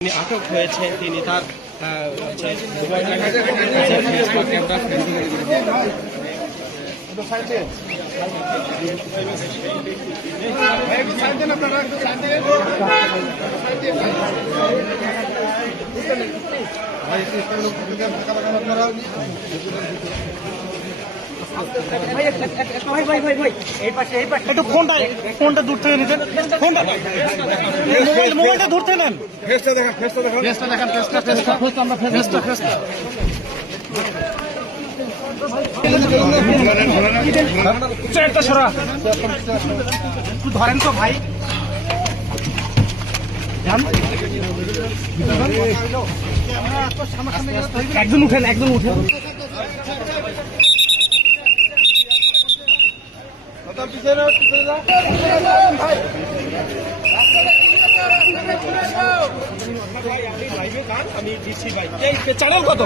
তিনি আটক হয়েছে তিনি তার আহ, একটু ফোনটা ফোনটা দূর থেকে নিতেন। ফোনটা মোবাইল মোবাইলটা দূর থেকে নেন। ফেসটা দেখান ফেসটা দেখান। ফেসটা দেখান ফেসটা ফেসটা। ফেসটা আমরা ফেসটা ফেসটা চেয়ারটা সরা। একটু ধরেন তো ভাই। একজন উঠেন একজন উঠেন। আমি দিচ্ছি ভাই এই চ্যানেল কত